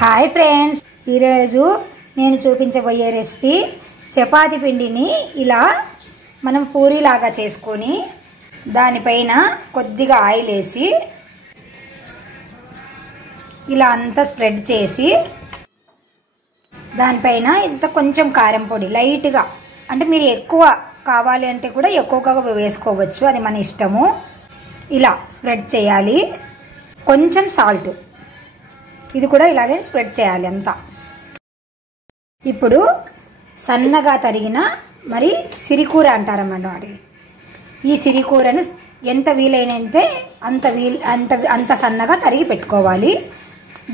Hi friends, ఈరోజు నేను చూపించబోయే రెసిపీ చపాతీ పిండిని ఇలా మనం పూరీలాగా చేసుకొని దానిపైన కొద్దిగా ఆయిల్ వేసి ఇలా అంతా స్ప్రెడ్ చేసి దానిపైన ఇంత కొంచెం కారం పొడి లైట్గా, అంటే మీరు ఎక్కువ కావాలి అంటే కూడా ఎక్కువగా వేసుకోవచ్చు, అది మన ఇష్టము. ఇలా స్ప్రెడ్ చేయాలి. కొంచెం సాల్ట్, ఇది కూడా ఇలాగే స్ప్రెడ్ చేయాలి అంతా. ఇప్పుడు సన్నగా తరిగిన మరి సిరికూర అంటారన్నమాట. ఈ సిరికూరను ఎంత వీలైనంతే అంత సన్నగా తరిగి పెట్టుకోవాలి.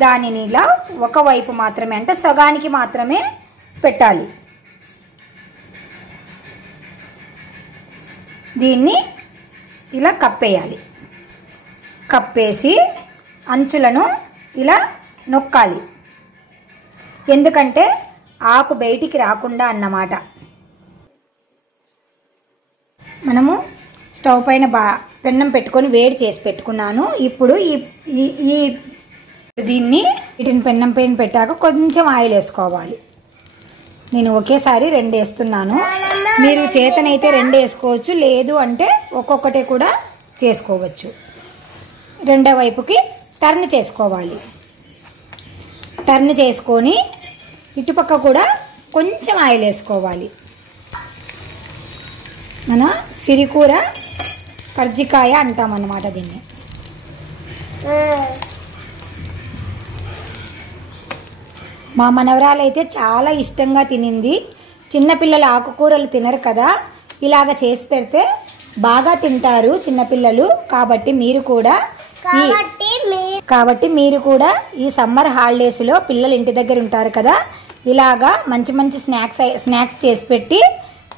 దానిని ఇలా ఒకవైపు మాత్రమే, అంటే సగానికి మాత్రమే పెట్టాలి. దీన్ని ఇలా కప్పేయాలి. కప్పేసి అంచులను ఇలా నొక్కాలి, ఎందుకంటే ఆకు బయటికి రాకుండా అన్నమాట. మనము స్టవ్ పైన పెన్నం పెట్టుకొని వేడి చేసి పెట్టుకున్నాను. ఇప్పుడు వీటిని పెన్నం పైన పెట్టాక కొంచెం ఆయిల్ వేసుకోవాలి. నేను ఒకేసారి 2 వేస్తున్నాను. మీరు చేతనైతే 2 వేసుకోవచ్చు, లేదు అంటే ఒక్కొక్కటే కూడా చేసుకోవచ్చు. రెండో వైపుకి టర్న్ చేసుకోవాలి. టర్న్ చేసుకొని ఇటుపక్క కూడా కొంచెం ఆయిల్ వేసుకోవాలి. మన సిరికూర కర్జికాయ అంటాం అన్నమాట దీన్ని. మా మనవరాలు అయితే చాలా ఇష్టంగా తినింది. చిన్నపిల్లలు ఆకుకూరలు తినరు కదా, ఇలాగ చేసి పెడితే బాగా తింటారు చిన్నపిల్లలు. కాబట్టి మీరు కూడా ఈ సమ్మర్ హాలిడేస్లో పిల్లలు ఇంటి దగ్గర ఉంటారు కదా, ఇలాగా మంచి మంచి స్నాక్స్ చేసి పెట్టి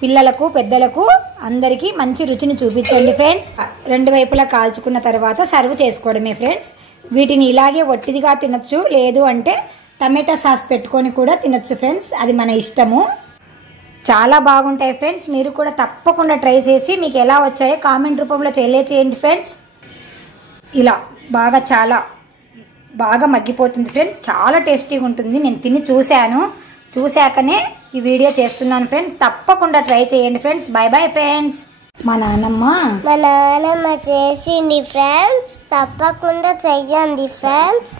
పిల్లలకు పెద్దలకు అందరికీ మంచి రుచిని చూపించండి ఫ్రెండ్స్. 2 వైపులా కాల్చుకున్న తర్వాత సర్వ్ చేసుకోవడమే ఫ్రెండ్స్. వీటిని ఇలాగే ఒట్టిదిగా తినచ్చు, లేదు అంటే టమాటా సాస్ పెట్టుకొని కూడా తినచ్చు ఫ్రెండ్స్, అది మన ఇష్టము. చాలా బాగుంటాయి ఫ్రెండ్స్. మీరు కూడా తప్పకుండా ట్రై చేసి మీకు ఎలా వచ్చాయో కామెంట్ రూపంలో తెలియచేయండి ఫ్రెండ్స్. ఇలా చాలా బాగా మగ్గిపోతుంది ఫ్రెండ్స్, చాలా టేస్టీగా ఉంటుంది. నేను తిని చూశాకనే ఈ వీడియో చేస్తున్నాను ఫ్రెండ్స్. తప్పకుండా ట్రై చేయండి ఫ్రెండ్స్. Bye bye friends. మా నాన్నమ్మ చేసింది ఫ్రెండ్స్, తప్పకుండా చెయ్యండి ఫ్రెండ్స్,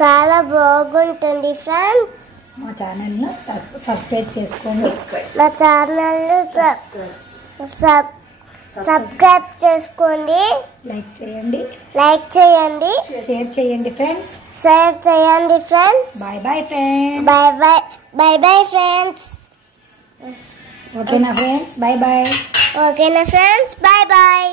చాలా బాగుంటుంది ఫ్రెండ్స్. మా ఛానల్ను సబ్స్క్రైబ్ చేసుకోండి. మా ఛానల్ను సబ్స్క్రైబ్ చేసుకోండి. లైక్ చేయండి, షేర్ చేయండి friends. Bye bye friends. Bye friends. ఓకేనా ఫ్రెండ్స్? Bye bye. ఓకేనా ఫ్రెండ్స్? Bye bye.